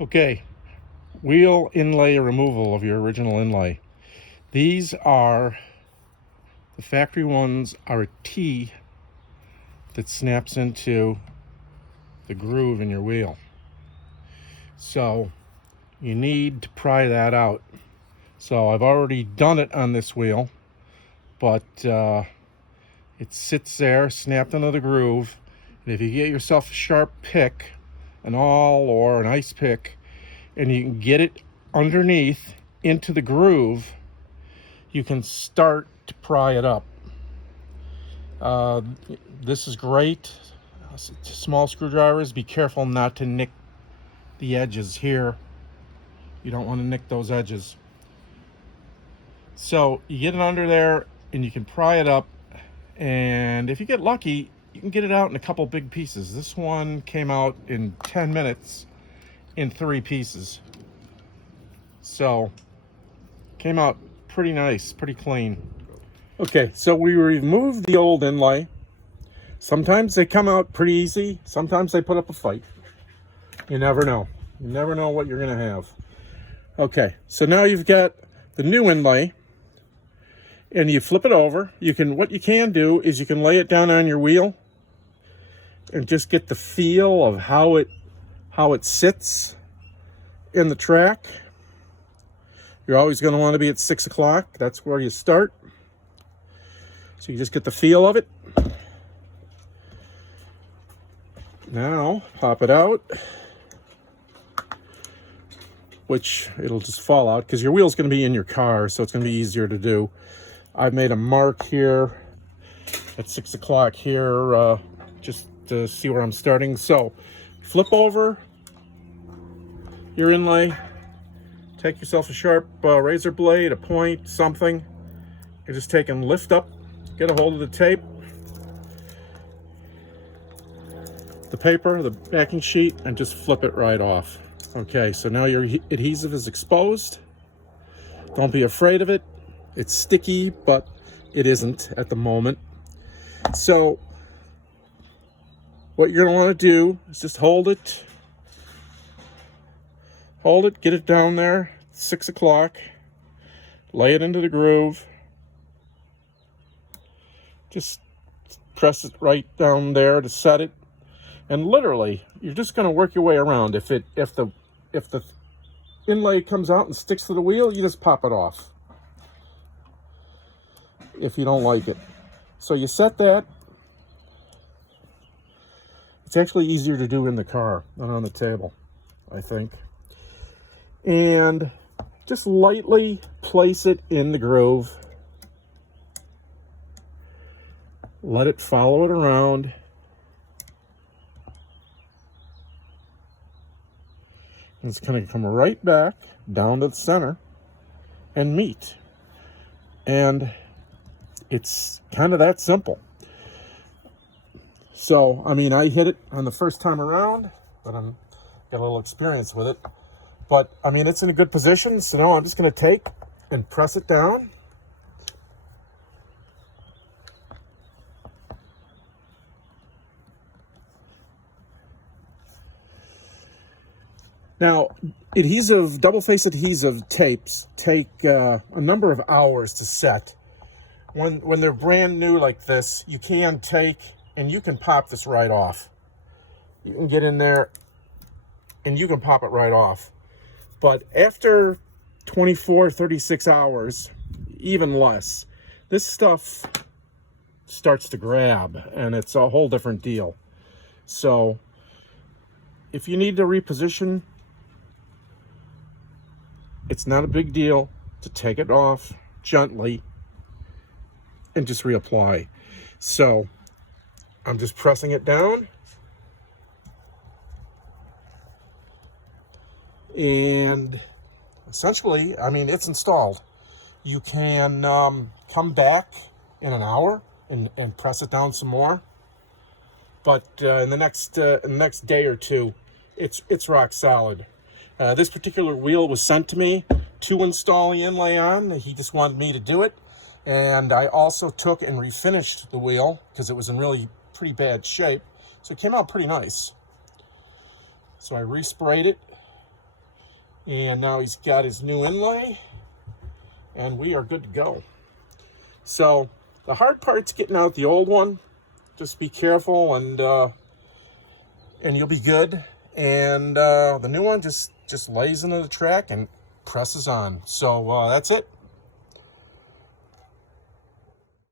Okay, wheel inlay removal of your original inlay. These are, the factory ones are a T that snaps into the groove in your wheel. So you need to pry that out. So I've already done it on this wheel, but it sits there snapped into the groove. And if you get yourself a sharp pick, an awl or an ice pick, and you can get it underneath into the groove, you can start to pry it up. This is great. Small screwdrivers, be careful not to nick the edges here. You don't want to nick those edges. So you get it under there and you can pry it up, and if you get lucky, you can get it out in a couple big pieces. This one came out in 10 minutes in 3 pieces. So came out pretty nice, pretty clean. Okay, so we removed the old inlay. Sometimes they come out pretty easy. Sometimes they put up a fight. You never know. You never know what you're gonna have. Okay, so now you've got the new inlay, and you flip it over. What you can do is you can lay it down on your wheel and just get the feel of how it sits in the track. You're always going to want to be at 6 o'clock. That's where you start. So you just get the feel of it. Now, pop it out, which it'll just fall out because your wheel's going to be in your car, so it's going to be easier to do. I've made a mark here at 6 o'clock here, just to see where I'm starting. So flip over your inlay. Take yourself a sharp razor blade, a point, something. You just take and lift up, get a hold of the tape, the paper, the backing sheet, and just flip it right off. Okay, so now your adhesive is exposed. Don't be afraid of it. It's sticky, but it isn't at the moment. So what you're going to want to do is just hold it, get it down there, 6 o'clock, lay it into the groove, just press it right down there to set it, and literally, you're just going to work your way around. If the inlay comes out and sticks to the wheel, you just pop it off if you don't like it. So you set that. It's actually easier to do in the car than on the table, I think. And just lightly place it in the groove. Let it follow it around. And it's going to come right back down to the center and meet. And it's kind of that simple. So, I mean, I hit it on the first time around, but I'm got a little experience with it. But, I mean, it's in a good position, so now I'm just going to take and press it down. Now, double-face adhesive tapes take a number of hours to set. When they're brand new like this, you can take and you can pop this right off. You can get in there and you can pop it right off. But after 24, 36 hours, even less, this stuff starts to grab, and it's a whole different deal. So if you need to reposition, it's not a big deal to take it off gently and just reapply. So I'm just pressing it down. And essentially, I mean, it's installed. You can come back in an hour and press it down some more. But in the next day or two, it's rock solid. This particular wheel was sent to me to install the inlay on. He just wanted me to do it. And I also took and refinished the wheel because it was in really pretty bad shape. So it came out pretty nice. So I resprayed it And now he's got his new inlay, and we are good to go. So the hard part's getting out the old one. Just be careful, and you'll be good. And the new one just lays into the track and presses on. So that's it.